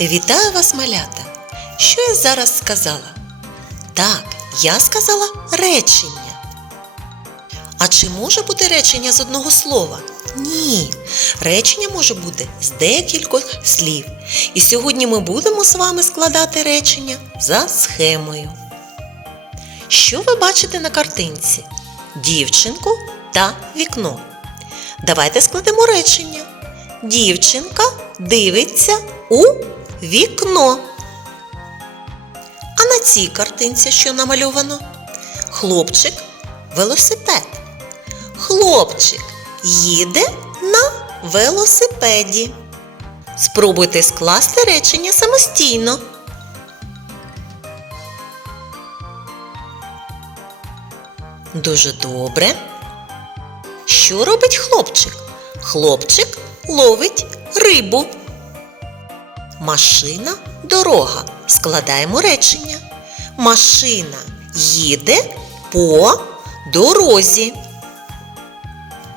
Вітаю вас, малята! Що я зараз сказала? Так, я сказала речення. А чи може бути речення з одного слова? Ні. Речення може бути з декількох слів. І сьогодні ми будемо з вами складати речення за схемою. Що ви бачите на картинці? Дівчинку та вікно. Давайте складемо речення. Дівчинка дивиться у вікно. А на цій картинці що намальовано? Хлопчик велосипед. Хлопчик їде на велосипеді. Спробуйте скласти речення самостійно. Дуже добре. Що робить хлопчик? Хлопчик ловить рибу. Машина дорога. Складаємо речення. Машина їде по дорозі.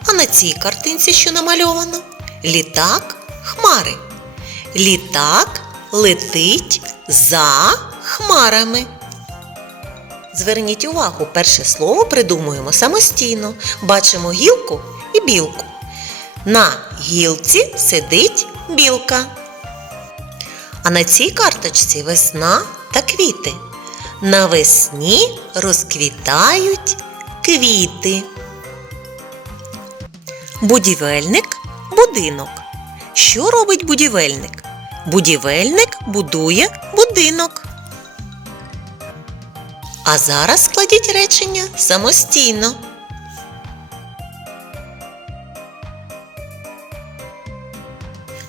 А на цій картинці що намальовано? Літак хмари. Літак летить за хмарами. Зверніть увагу, перше слово придумуємо самостійно. Бачимо гілку і білку. На гілці сидить білка. А на цій карточці весна та квіти. Навесні розквітають квіти. Будівельник будинок. Що робить будівельник? Будівельник будує будинок. А зараз складіть речення самостійно.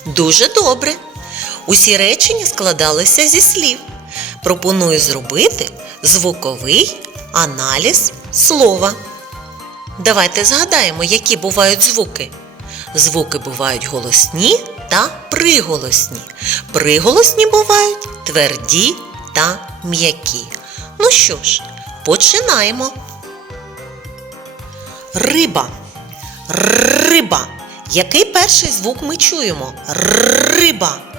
Дуже добре. Усі речення складалися зі слів. Пропоную зробити звуковий аналіз слова. Давайте згадаємо, які бувають звуки. Звуки бувають голосні та приголосні. Приголосні бувають тверді та м'які. Ну що ж, починаємо. Риба. Риба. Який перший звук ми чуємо? Риба.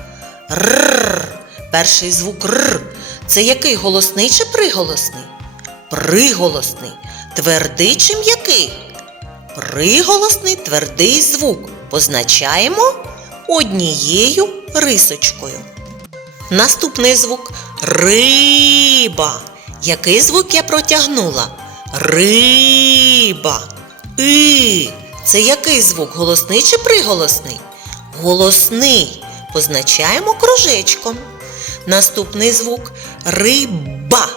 Р. Перший звук Р. Це який голосний чи приголосний? Приголосний. Твердий чи м'який? Приголосний твердий звук. Позначаємо однією рисочкою. Наступний звук риба. Який звук я протягнула? Риба. И. Це який звук? Голосний чи приголосний? Голосний. Позначаємо кружечком. Наступний звук риба.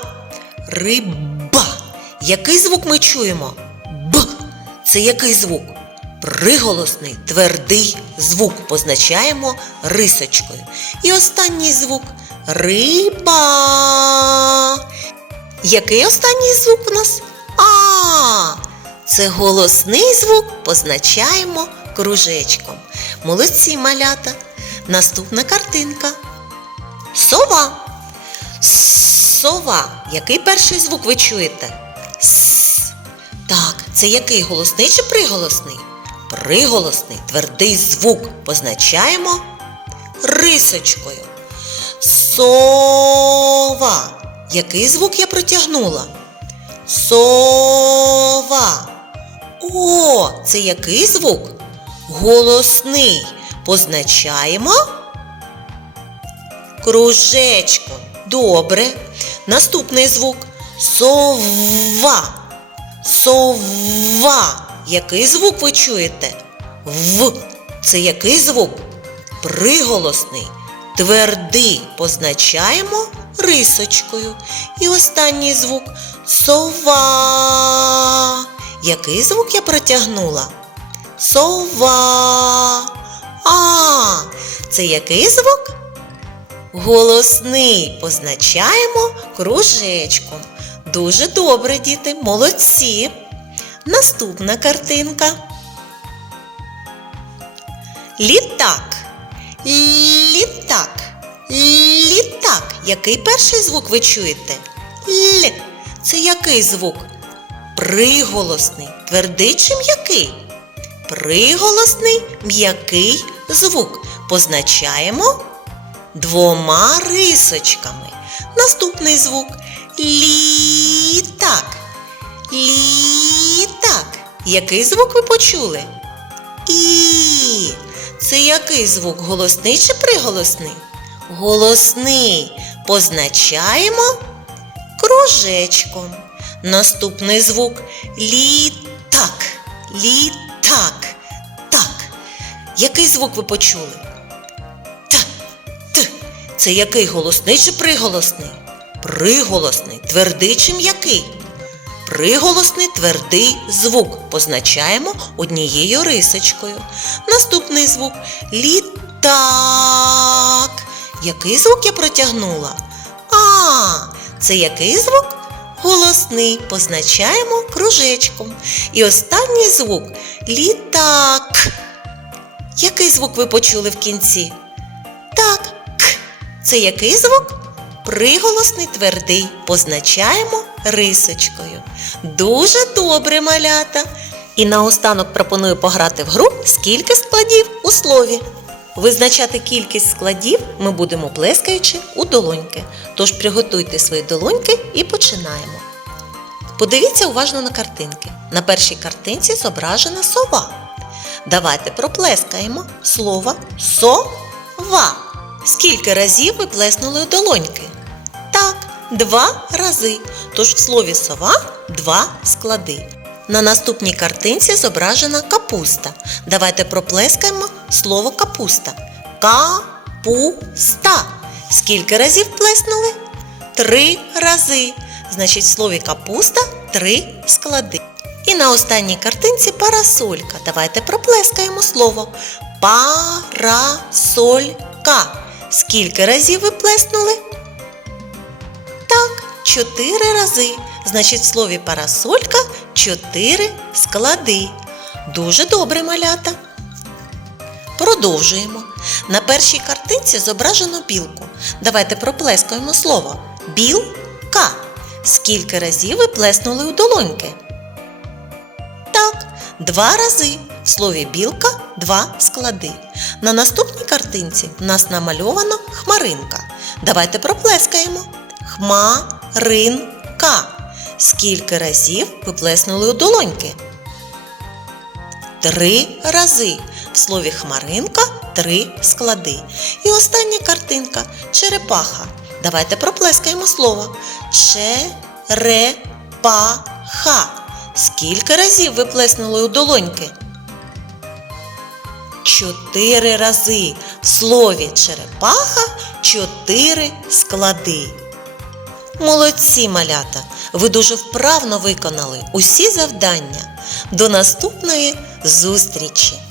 Риба. Який звук ми чуємо? Б. Це який звук? Приголосний, твердий звук позначаємо рисочкою. І останній звук риба. Який останній звук у нас? А. Це голосний звук позначаємо кружечком. Молодці малята. Наступна картинка. Сова. Сова. Який перший звук ви чуєте? С. Так, це який голосний чи приголосний? Приголосний твердий звук позначаємо рисочкою. Сова. Який звук я протягнула? Сова. О, це який звук? Голосний. Позначаємо кружечком. Добре. Наступний звук сова. Сова. Який звук ви чуєте? В. Це який звук? Приголосний. Твердий позначаємо рисочкою. І останній звук сова. Який звук я протягнула? Сова. А, це який звук? Голосний позначаємо кружечком. Дуже добре, діти, молодці. Наступна картинка. Літак. Літак. Літак. Який перший звук ви чуєте? Л. Це який звук? Приголосний. Твердий чи м'який? Приголосний м'який звук. Позначаємо двома рисочками. Наступний звук літак. Літак. Який звук ви почули? І. Це який звук? Голосний чи приголосний? Голосний. Позначаємо кружечком. Наступний звук літак. Літак. Так. так. Який звук ви почули? Т. Т. Це який голосний чи приголосний? Приголосний. Твердий чи м'який? Приголосний твердий звук позначаємо однією рисочкою. Наступний звук літак. Який звук я протягнула? А, це який звук? Голосний позначаємо кружечком. І останній звук літак. Який звук ви почули в кінці? Так, к. Це який звук? Приголосний твердий позначаємо рисочкою. Дуже добре, малята. І наостанок пропоную пограти в гру скільки складів у слові. Визначати кількість складів ми будемо плескаючи у долоньки. Тож приготуйте свої долоньки і починаємо. Подивіться уважно на картинки. На першій картинці зображена сова. Давайте проплескаємо слово сова. Скільки разів ви плеснули у долоньки? Так, два рази. Тож в слові сова два склади. На наступній картинці зображена капуста. Давайте проплескаємо слово капуста. Капуста. Скільки разів плеснули? Три рази. Значить, в слові капуста три склади. І на останній картинці парасолька. Давайте проплескаємо слово парасолька. Скільки разів ви плеснули? Чотири рази. Значить, в слові парасолька чотири склади. Дуже добре малята. Продовжуємо. На першій картинці зображено білку. Давайте проплескаємо слово білка. Скільки разів ви плеснули у долоньки? Так, два рази. В слові білка два склади. На наступній картинці в нас намальована хмаринка. Давайте проплескаємо. Хмаринка. Скільки разів ви плеснули у долоньки? Три рази. В слові хмаринка три склади. І остання картинка черепаха. Давайте проплескаємо слово. Черепаха. Скільки разів ви плеснули у долоньки? Чотири рази. В слові черепаха чотири склади. Молодці, малята! Ви дуже вправно виконали усі завдання. До наступної зустрічі!